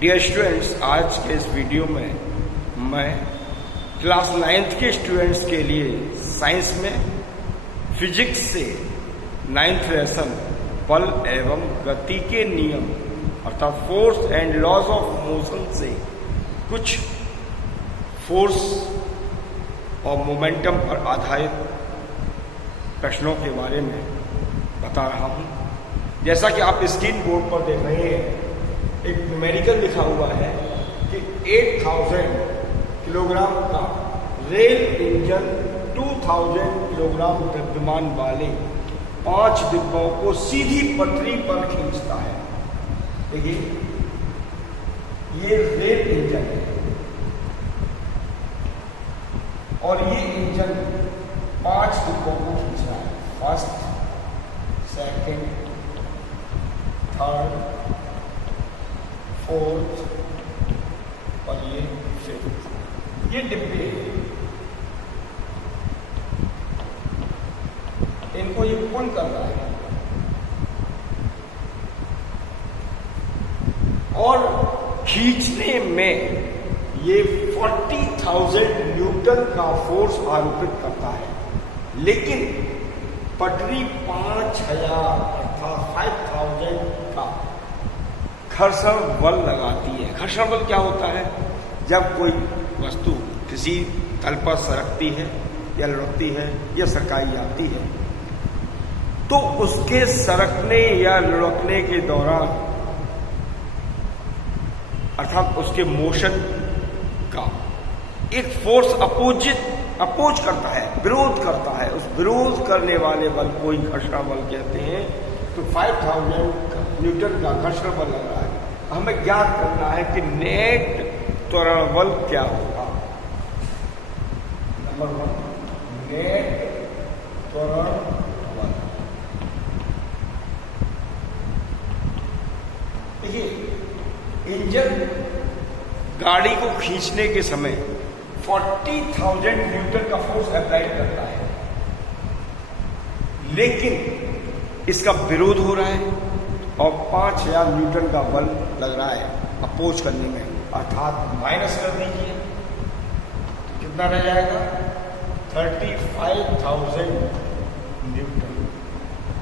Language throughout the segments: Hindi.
डियर स्टूडेंट्स, आज के इस वीडियो में मैं क्लास 9th के स्टूडेंट्स के लिए साइंस में फिजिक्स से 9th लेसन बल एवं गति के नियम अर्थात force and laws of motion से कुछ फोर्स और मोमेंटम पर आधारित प्रश्नों के बारे में बता रहा हूँ। जैसा कि आप स्क्रीन बोर्ड पर देख रहे हैं, एक न्यूमेरिकल लिखा हुआ है कि 8000 किलोग्राम का रेल इंजन 2000 किलोग्राम द्रव्यमान वाले 5 डिब्बों को सीधी पटरी पर खींचता है। देखिए, ये रेल इंजन है और ये इंजन 5 डिब्बों को खींच रहा है। फर्स्ट, सेकंड, थर्ड, फोर्थ और ये फिफ्थ। ये डिब्बे इनको ये पुल कर रहा है और खींचने में ये 40,000 न्यूटन का फोर्स आरोपित करता है, लेकिन पटरी 5000 अर्थात 5000 का घर्षण बल लगाती है। घर्षण बल क्या होता है? जब कोई वस्तु किसी तल पर सरकती है या लुढ़कती है या सरकाई जाती है, तो उसके सरकने या लुढ़कने के दौरान अर्थात उसके मोशन का एक फोर्स अपोज करता है, विरोध करता है। उस विरोध करने वाले बल को ही घर्षण बल कहते हैं। तो 5000 न्यूटन का घर्षण बल लग रहा है। हमें ज्ञात करना है कि नेट त्वरण बल क्या होगा। नंबर 1, नेट त्वरण बल। देखिए, इंजन गाड़ी को खींचने के समय 40,000 न्यूटन का फोर्स अप्लाई करता है, लेकिन इसका विरोध हो रहा है और 5000 न्यूटन का बल लग रहा है अपोज करने में, अर्थात माइनस कर दीजिए तो कितना रह जाएगा? 35,000 न्यूटन।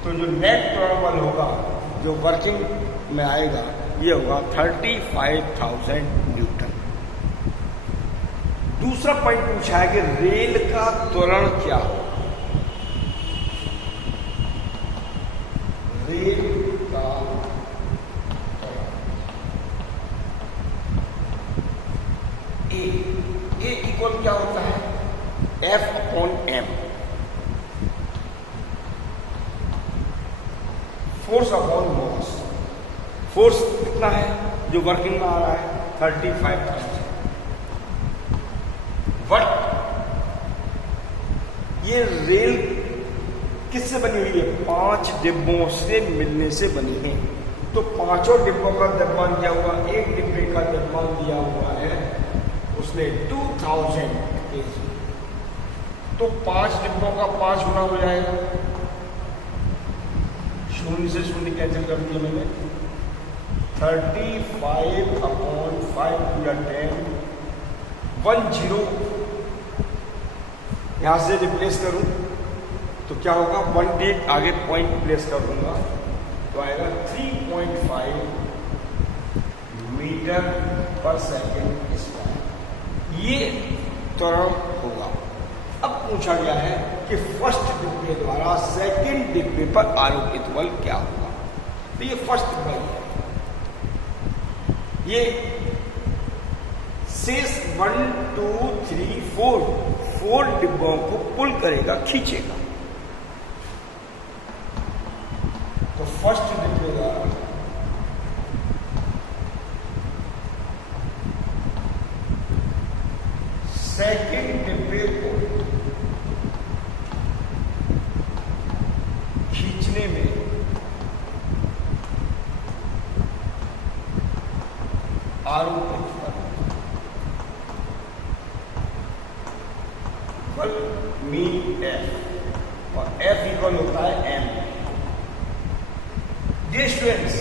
तो जो नेट त्वरण बल होगा, जो वर्किंग में आएगा, ये होगा 35,000 न्यूटन। दूसरा पॉइंट पूछा है कि रेल का त्वरण क्या हो। रेल का ए इक्वल क्या होता है? F/m, force upon mass. Force कितना है जो वर्किंग में आ रहा है? 35,000। बट ये रेल किससे बनी हुई है? 5 डिब्बों से मिलने से बनी है। तो पांचों डिब्बों का द्रव्यमान क्या हुआ? एक डिब्बे का द्रव्यमान दिया हुआ है उसने 2000 kg। तो 5 डिब्बों का 5 गुना हो जाएगा। शून्य से शून्य कैंसिल कर दिया मैंने। 35/5 पूरा 10, 10 यहां से रिप्लेस करूं तो क्या होगा? 1 डे आगे पॉइंट प्लेस कर दूंगा तो आएगा 3.5 मीटर पर सेकेंड स्क्वायर। ये त्वरण होगा। अब पूछा गया है कि फर्स्ट डिब्बे द्वारा सेकेंड डिब्बे पर आरोपित बल क्या होगा। तो ये फर्स्ट बल है, ये शेष 1 2 3 4 डिब्बों को पुल करेगा, खींचेगा। तो फर्स्ट डिब्बे द्वारा सेकेंड डिब्बे को खींचने में आरोपित बल मीन F और F इक्वल होता है m। डियर स्टूडेंट्स,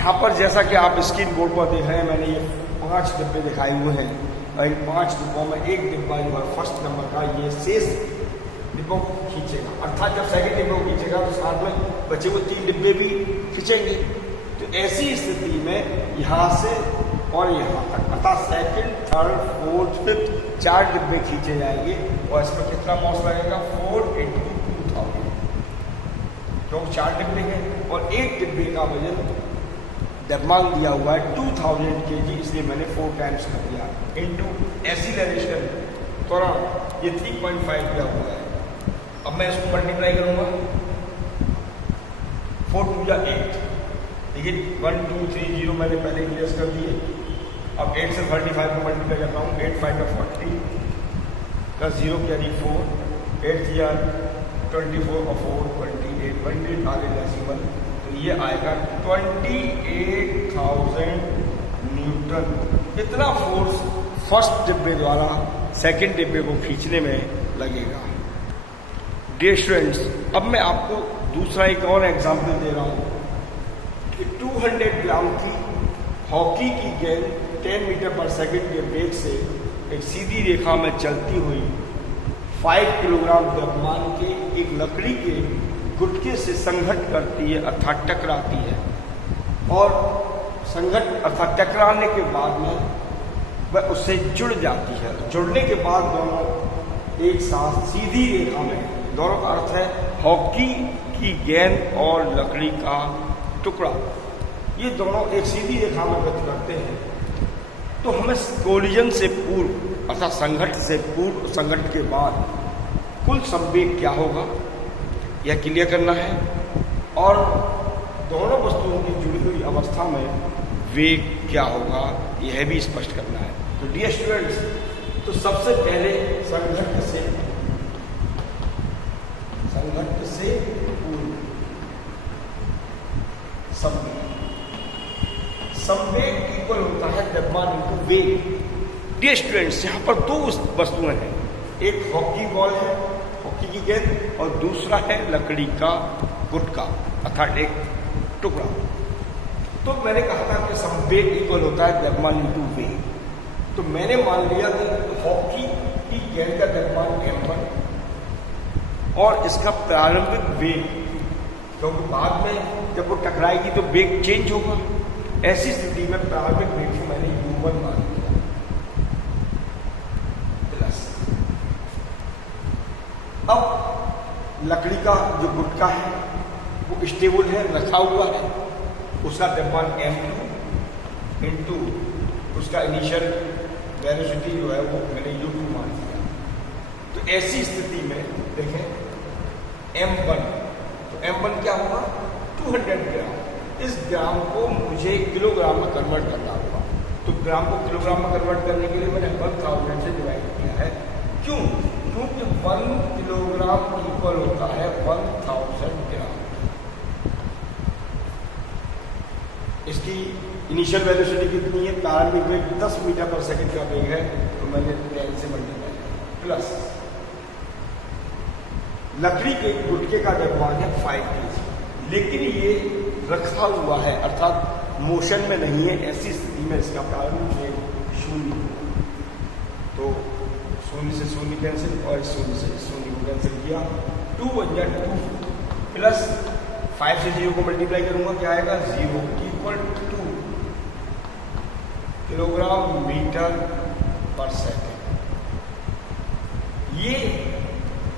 यहाँ पर जैसा कि आप स्क्रीन बोर्ड पर देख रहे हैं, मैंने ये 5 डिब्बे दिखाए हुए हैं और इन 5 डिब्बों में एक डिब्बा जो है फर्स्ट नंबर का ये शेष डिब्बों को खींचेगा, अर्थात जब सेकंड डिब्बे को खींचेगा तो साथ में बचे हुए 3 डिब्बे भी खींचेंगे। तो ऐसी स्थिति में यहाँ से और यहाँ तक अर्थात सेकंड, थर्ड, फोर्थ, फिफ्थ 4 डिब्बे खींचे जाएंगे और इसमें कितना मास लगेगा 4 × 2000, क्योंकि 4 डिब्बे हैं और एक डिब्बे का वजन द्रव्यमान दिया हुआ है 2000 kg, इसलिए मैंने 4 टाइम्स कर दिया इंटू एक्सीलरेशन त्वरण ये 3.5 दिया हुआ है। अब मैं इसको मल्टीप्लाई करूंगा 4 2 8, देखिए 1 2 3 0 मैंने पहले क्लियर कर दिए। अब 8 से 35 को मल्टीप्लाई करता हूँ, 8 5 का 40 प्लस 0 कैरी 4, 8 3 24 और 4 28, 28 आगे डेसिमल, तो ये आएगा 28,000 न्यूटन। इतना फोर्स फर्स्ट डिब्बे द्वारा सेकंड डिब्बे को खींचने में लगेगा। डियर स्टूडेंट्स, अब मैं आपको दूसरा एक और एग्जाम्पल दे रहा हूँ कि 200 ग्राम की हॉकी की गेंद 10 मीटर पर सेकंड के वेग से एक सीधी रेखा में चलती हुई 5 किलोग्राम द्रव्यमान के एक लकड़ी के गुटके से संघट करती है अर्थात टकराती है, और संघट अर्थात टकराने के बाद में वह उससे जुड़ जाती है। जुड़ने के बाद दोनों एक साथ सीधी रेखा में, दोनों का अर्थ है हॉकी की गेंद और लकड़ी का टुकड़ा, ये दोनों एक सीधी रेखा में गति करते हैं। तो हमें कोलिजन से पूर्व अर्थात संघट से पूर्व, संघट के बाद कुल संवेग क्या होगा यह क्लियर करना है, और दोनों वस्तुओं की जुड़ी हुई अवस्था में वेग क्या होगा यह भी स्पष्ट करना है। तो डियर स्टूडेंट्स, तो सबसे पहले संघट से पूर्व संवेग इक्वल होता है द्रव्यमान इनटू वेग। डियर स्टूडेंट्स, यहाँ पर 2 वस्तुएं हैं, एक हॉकी बॉल है, हॉकी की गेंद, और दूसरा है लकड़ी का गुटका अर्थात एक टुकड़ा। तो मैंने कहा था कि संवेग इक्वल होता है द्रव्यमान इनटू वेग, तो मैंने मान लिया कि हॉकी की गेंद का द्रव्यमान m1 और इसका प्रारंभिक वेग, क्योंकि बाद में जब वो टकराएगी तो वेग चेंज होगा, ऐसी स्थिति में प्रारंभिक वेग को मैंने u1 मान लिया प्लस। अब लकड़ी का जो गुटका है वो स्टेबल है, रखा हुआ है, उसका द्रव्यमान m2 इंटू उसका इनिशियल वेलोसिटी जो है वो मैंने u2 मान लिया। तो ऐसी स्थिति में देखें m1, तो m1 क्या होगा 200 ग्राम। इस ग्राम को मुझे किलोग्राम में कन्वर्ट करना होगा, तो ग्राम को किलोग्राम में कन्वर्ट करने के लिए मैंने 1000 से डिवाइड किया है। क्यों? क्योंकि 1 किलोग्राम इक्वल होता है 1000 ग्राम। इसकी इनिशियल वेलोसिटी कितनी है, प्रारंभिक वेग 10 मीटर पर सेकंड का वेग है, तो मैंने 10 से मल्टीप्लाई किया प्लस लकड़ी के गुटके का द्रव्यमान है 5 kg, लेकिन ये रखा हुआ है अर्थात मोशन में नहीं है। ऐसी स्थिति में इसका प्रारंभिक वेग 0, तो 0 से 0 कैंसिल और 0 से 0 को कैंसिल किया, 2 1 जा 2 प्लस 5 से 0 को मल्टीप्लाई करूंगा क्या आएगा 0 इक्वल टू 2 किलोग्राम मीटर पर सेकेंड। ये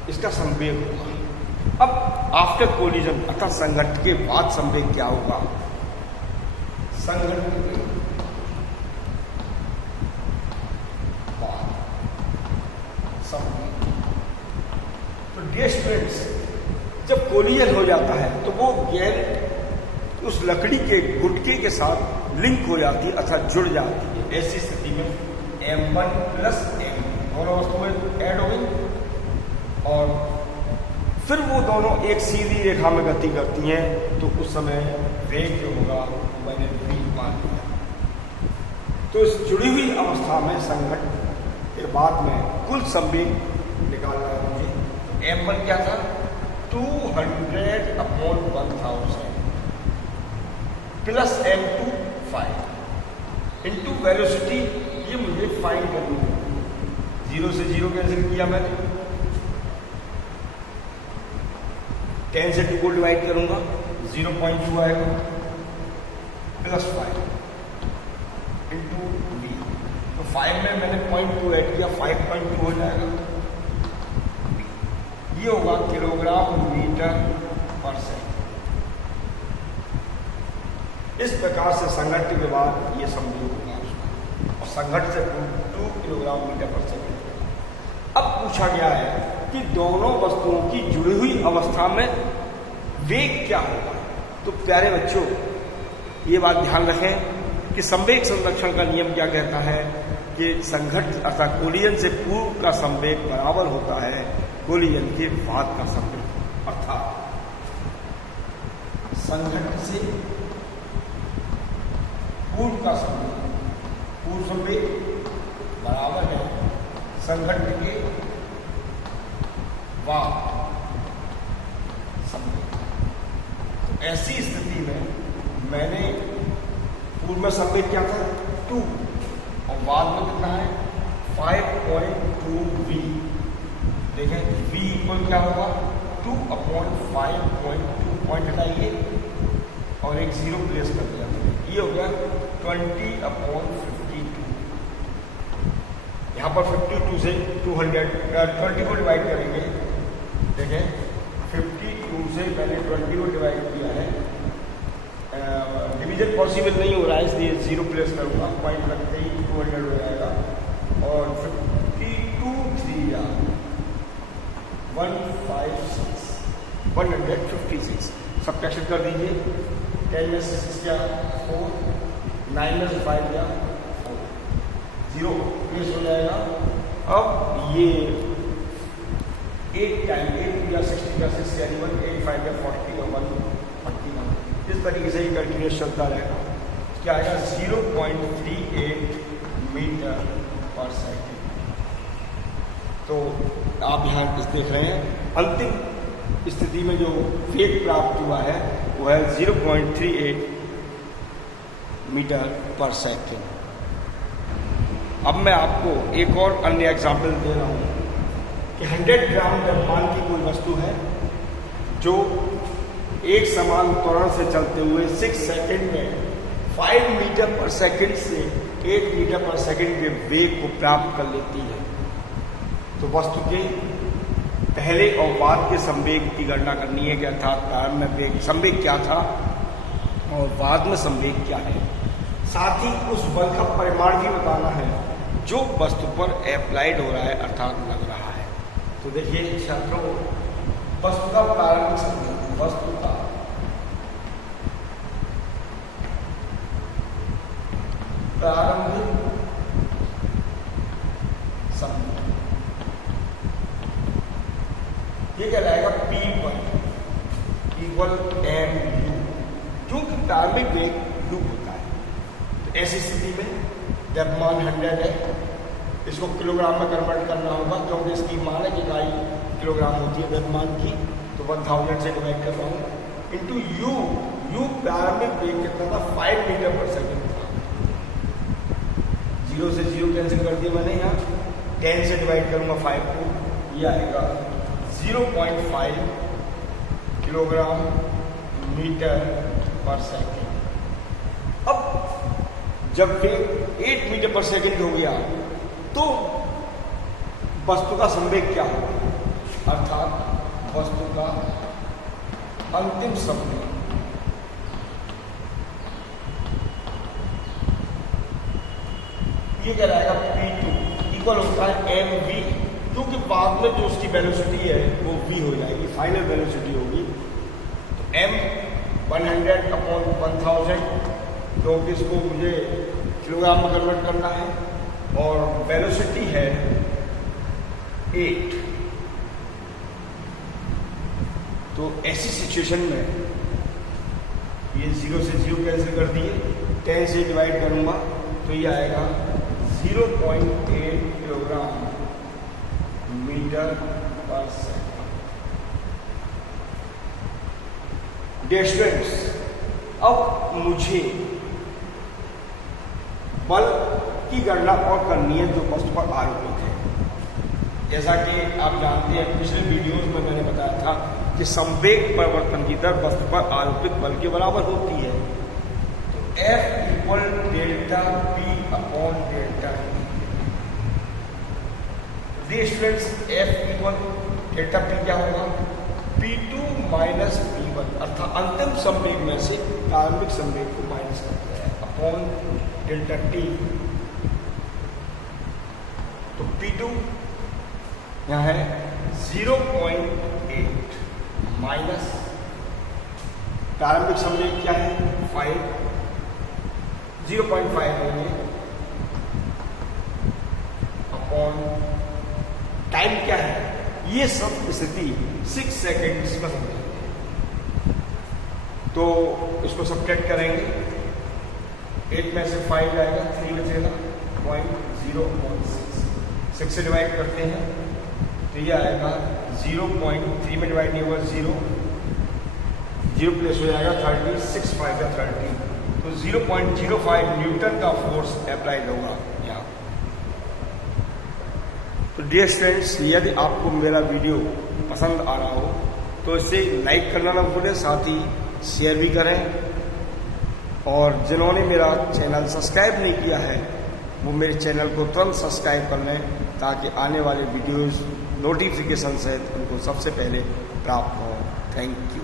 इसका संवेग होगा। अब आफ्टर कोलिजन अर्थात संघट के बाद संवेग क्या होगा, संघट के बाद संवेग। तो डियर स्टूडेंट्स, जब कोलिजन हो जाता है तो वो गेंद उस लकड़ी के गुटके के साथ लिंक हो जाती है अर्थात जुड़ जाती है। ऐसी स्थिति में m1 प्लस m दोनों वस्तुएं ऐड हो गई और फिर वो दोनों एक सीधी रेखा में गति करती हैं, तो उस समय वेग जो होगा मैंने v मान लिया। तो इस जुड़ी हुई अवस्था में संघट के बाद में कुल संवेग निकालना है मुझे। m1 क्या था 200/1000 प्लस m2 5 इंटू वेलोसिटी, ये मुझे फाइंड करनी है। 0 से 0 कैंसिल किया मैंने, 10 से 2 को डिवाइड करूंगा 0.2 आएगा, प्लस 5 इंटू v, तो 5 में मैंने 0.2 ऐड किया, 5.2 हो जाएगा। ये होगा किलोग्राम मीटर पर सेकंड। इस प्रकार से संघट्ट के बाद ये संयोग होगा और संघट्ट से 2 किलोग्राम मीटर पर सेकंड। अब पूछा गया है कि दोनों वस्तुओं की जुड़ी हुई अवस्था में वेग क्या होगा। तो प्यारे बच्चों, ये बात ध्यान रखें कि संवेग संरक्षण का नियम क्या कहता है कि संघट्ट अर्थात कोलिजन से पूर्व का संवेग बराबर होता है कोलिजन के बाद का संवेग, अर्थात संघट्ट से पूर्व का संवेग, पूर्व संवेग बराबर है संघट्ट के बाद संवेग। तो ऐसी स्थिति में मैंने पूर्व में संवेग क्या था 2 और बाद में कितना है 5.2 v। देखें v इक्वल क्या होगा 2/5.2, पॉइंट हटाइए और एक 0 प्लेस कर दिया, ये हो गया 20/52। यहाँ पर 52 से 20 को डिवाइड करेंगे। देखें 52 से मैंने 20 को डिवाइड किया है, डिवीजन पॉसिबल नहीं हो रहा है इसलिए 0 प्लेस करूँगा, पॉइंट रखते ही 200 हो जाएगा और 52 3 या 156 सब्ट्रैक्शन कर दीजिए। 10 में से 6 या 4, 9 में से 5 या 4, 0 प्लेस हो जाएगा। अब ये 8 टाइम 8 या 60 या 6 या 185 या 40 या 141, इस तरीके से ही कंटिन्यूस चलता रहेगा। क्या आएगा 0.38 मीटर पर सेकेंड। तो आप यहाँ देख रहे हैं अंतिम स्थिति में जो वेग प्राप्त हुआ है वो है 0.38 मीटर पर सेकेंड। अब मैं आपको एक और अन्य एग्जाम्पल दे रहा हूँ कि 100 ग्राम द्रव्यमान की कोई वस्तु है जो एक समान त्वरण से चलते हुए 6 सेकेंड में 5 मीटर पर सेकेंड से 8 मीटर पर सेकेंड के वेग को प्राप्त कर लेती है। तो वस्तु के पहले और बाद के संवेग की गणना करनी है कि अर्थात प्रारंभ में वेग संवेग क्या था और बाद में संवेग क्या है। साथ ही उस बल का परिमाण भी बताना है जो वस्तु पर अप्लाइड हो रहा है अर्थात लग रहा है। तो देखिए छात्रों, वस्तु का प्रारंभिक संवेग, वस्तु का प्रारंभिक संवेग ये कहलाएगा P1 इक्वल mu, क्योंकि प्रारंभिक वेग u होता है। तो ऐसी स्थिति में द्रव्यमान 100 है, इसको किलोग्राम में कन्वर्ट करना होगा क्योंकि इसकी मानक इकाई किलोग्राम होती है द्रव्यमान की। तो 1000 से डिवाइड कर रहा हूँ इंटू u प्रारंभिक वेग कितना था 5 मीटर पर सेकेंड था। 0 से 0 कैंसिल कर दिया मैंने, यहाँ 10 से डिवाइड करूँगा 5 को, ये आएगा 0.5 किलोग्राम मीटर पर सेकेंड। अब जब वेग 8 मीटर पर सेकेंड हो गया तो वस्तु का संवेग क्या होगा, अर्थात वस्तु का अंतिम संवेग ये कहलाएगा P2 इक्वल होता है mv, क्योंकि बाद में जो उसकी वेलोसिटी है वो v हो जाएगी, फाइनल वेलोसिटी होगी। तो m 100/1000, क्योंकि इसको मुझे किलोग्राम में कन्वर्ट करना है और वेलोसिटी है 8। तो ऐसी सिचुएशन में ये 0 से 0 कैंसिल कर दिए, 10 से डिवाइड करूंगा तो ये आएगा 0.8 किलोग्राम मीटर पर सेकेंड। डियर स्टूडेंट्स, अब मुझे बल की गणना और करनी है जो वस्तु पर आरोपित है। जैसा कि आप जानते हैं पिछले वीडियोस में मैंने बताया था कि संवेग परिवर्तन की दर वस्तु पर आरोपित बल के बराबर होती है। तो F equal delta P upon delta D students, F equal delta P क्या होगा? P2 माइनस P1 अर्थात अंतिम संवेग में से प्रारंभिक संवेग को माइनस करते हैं अपॉन डेल्टा T। तो P2 यहाँ है 0.8 माइनस प्रारंभिक संवेग क्या है 5, 0.5 लेंगे अपॉन टाइम क्या है, ये सब स्थिति 6 सेकेंड्स में समझेंगे। तो इसको सब्ट्रैक्ट करेंगे, 8 में से 5 जाएगा, 3 बचेगा 0.06, 6 से डिवाइड करते हैं तो ये आएगा 0.3 में डिवाइड नहीं होगा 0 प्लस हो जाएगा 30, 6 5 का 30, तो 0.05 न्यूटन का फोर्स अप्लाइड होगा यहाँ। तो डियर स्टूडेंट्स, यदि आपको मेरा वीडियो पसंद आ रहा हो तो इसे लाइक करना ना भूलें, साथ ही शेयर भी करें। और जिन्होंने मेरा चैनल सब्सक्राइब नहीं किया है वो मेरे चैनल को तुरंत सब्सक्राइब कर लें ताकि आने वाले वीडियोस नोटिफिकेशन सहित उनको सबसे पहले प्राप्त हो। Thank you.